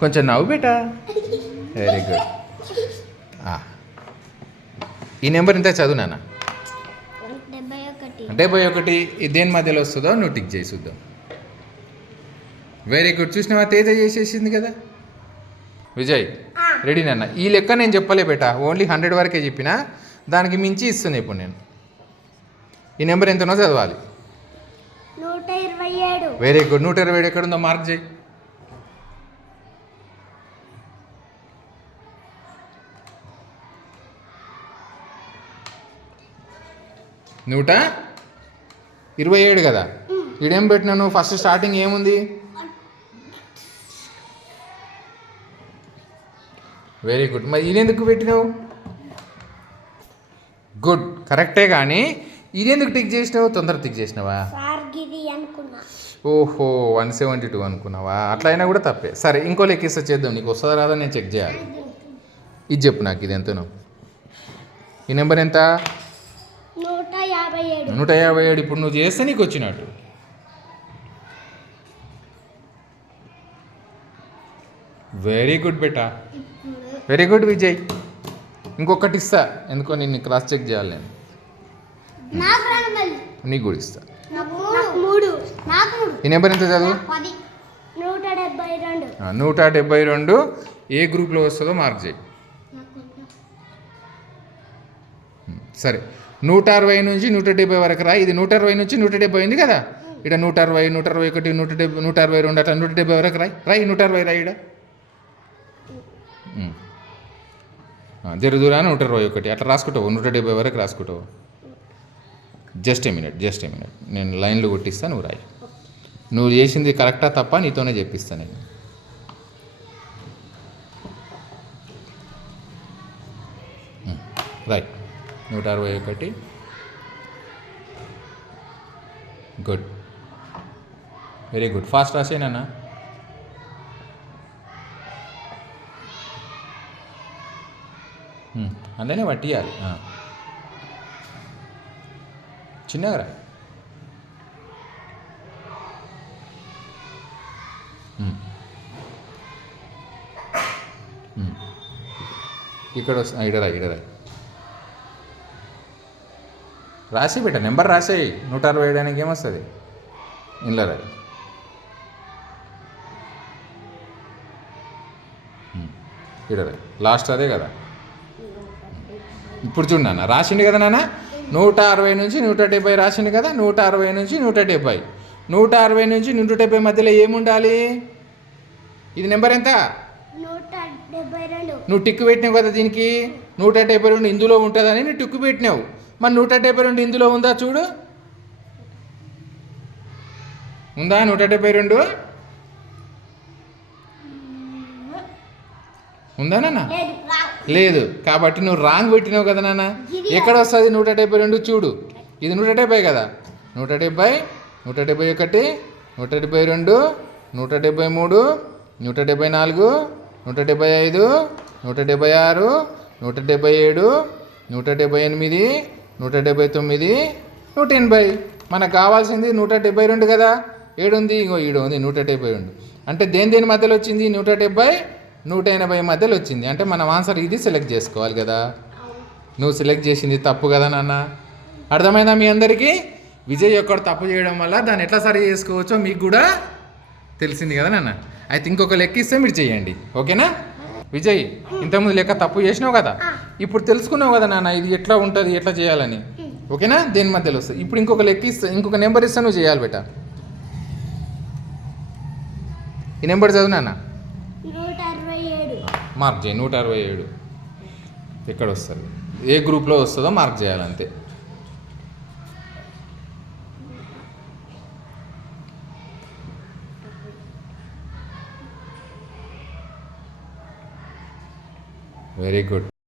కొంచెం నవ్వు బేటా. Very good. ఈ నెంబర్ ఇంత చదువు నాన్న. 71. ఇది దేని మధ్యలో వస్తుందో నువ్వు టిక్ చేసి చూద్దాం. Very good. చూసినావా, తేజ చేసేసింది కదా. విజయ్ రెడీ నాన్న. ఈ లెక్క నేను చెప్పలే బేటా, ఓన్లీ 100 వరకే చెప్పిన, దానికి మించి ఇస్తుంది ఇప్పుడు నేను. ఈ నెంబర్ ఎంతనో చదవాలి. 127. Very good. 127 ఎక్కడుందో మార్క్ చేయి. నూట 27 కదా. ఇడేం పెట్టినాను ఫస్ట్ స్టార్టింగ్ ఏముంది? Very good. మరి ఇదెందుకు పెట్టినావు? గుడ్, కరెక్టే. కానీ ఇదెందుకు టిక్ చేసినావు? తొందర టిక్ చేసినావా? ఓహో, 172 అనుకున్నావా? అట్లా అయినా కూడా తప్పే. సరే, ఇంకో లెక్కిస్తా, చేద్దాం. నీకు వస్తుందా రాదా నేను చెక్ చేయాలి. ఇది చెప్పు నాకు, ఇది ఎంతనో. ఈ నెంబర్ ఎంత? 157. ఇప్పుడు నువ్వు చేస్తే నీకు వచ్చినట్టు. వెరీ గుడ్ బేటా, వెరీ గుడ్ విజయ్. ఇంకొకటి ఇస్తా, ఎందుకో నిన్ను క్రాస్ చెక్ చేయాలి నేను. నీకు కూడా ఇస్తా. ఈ నెంబర్ ఎంత చదువు? 172. ఏ గ్రూప్లో వస్తుందో మార్క్ చేయి. సరే, 160 నుంచి 170 వరకు రా. ఇది 160 నుంచి 170 ఉంది కదా. ఇక్కడ 160, 161, 170, 162 అట్లా 170 వరకు రాయి. 160 రాయి. ఇక్కడ దూరాన 161 అట్లా రాసుకుంటావు. 170 వరకు రాసుకుంటావు. Just a minute. నేను లైన్లు కొట్టిస్తా, నువ్వు రాయి. నువ్వు చేసింది కరెక్టా తప్ప నీతోనే చెప్పిస్తా నేను. రాయి. 161. Good, very good. ఫాస్ట్ రాసేనా? అందులోనే పట్టియాలి. చిన్నగా రా. ఇక్కడ ఇడరా. రాసి బిడ్డ, నెంబర్ రాసేయి. 160 వేయడానికి ఏమొస్తుంది? ఇంట్లో రాయి. ఇడరాయి. లాస్ట్ అదే కదా. ఇప్పుడు చూడు నాన్న, రాసిండు కదా నాన్న. 160 నుంచి 170 రాసిండు కదా. 160 నుంచి 170. 160 నుంచి 170 మధ్యలో ఏముండాలి? ఇది నెంబర్ ఎంత? 172. నువ్వు టిక్కు పెట్టినావు కదా దీనికి. 172 ఇందులో ఉంటుందని నువ్వు టిక్కు పెట్టినావు. మరి 172 ఇందులో ఉందా చూడు. ఉందా 172? ఉందా నాన్న? లేదు. కాబట్టి నువ్వు రాంగ్ పెట్టినావు కదా నాన్న. ఎక్కడ వస్తుంది 172? చూడు, ఇది 170 కదా. 170, 171, 172, 173, 174, 175, 176, 177, 178, 179, 180. మనకు కావాల్సింది 172 కదా. ఏడుంది? ఇంకో ఈడు ఉంది 172. అంటే దేని మధ్యలో వచ్చింది? 170, 180 మధ్యలో వచ్చింది. అంటే మనం ఆన్సర్ ఇది సెలెక్ట్ చేసుకోవాలి కదా. నువ్వు సెలెక్ట్ చేసింది తప్పు కదా నాన్న. అర్థమైందా మీ అందరికీ? విజయ్ ఒక్కడు తప్పు చేయడం వల్ల దాన్ని ఎట్లా సరి చేసుకోవచ్చో మీకు కూడా తెలిసింది కదా నాన్న. అయితే ఇంకొక లెక్క ఇస్తే మీరు చేయండి, ఓకేనా? విజయ్, ఇంతకుముందు లెక్క తప్పు చేసినావు కదా. ఇప్పుడు తెలుసుకున్నావు కదా నాన్న ఇది ఎట్లా ఉంటుంది, ఎట్లా చేయాలని. ఓకేనా? దేని మధ్యలో వస్తుంది. ఇప్పుడు ఇంకొక లెక్క ఇస్తా, ఇంకొక నెంబర్ ఇస్తా, నువ్వు చేయాలి బేటా. ఈ నెంబర్ చదువు నాన్న. 167. మార్క్ చేయి. 167 ఎక్కడ వస్తుంది, ఏ గ్రూప్లో వస్తుందో మార్క్ చేయాలంతే. Very good.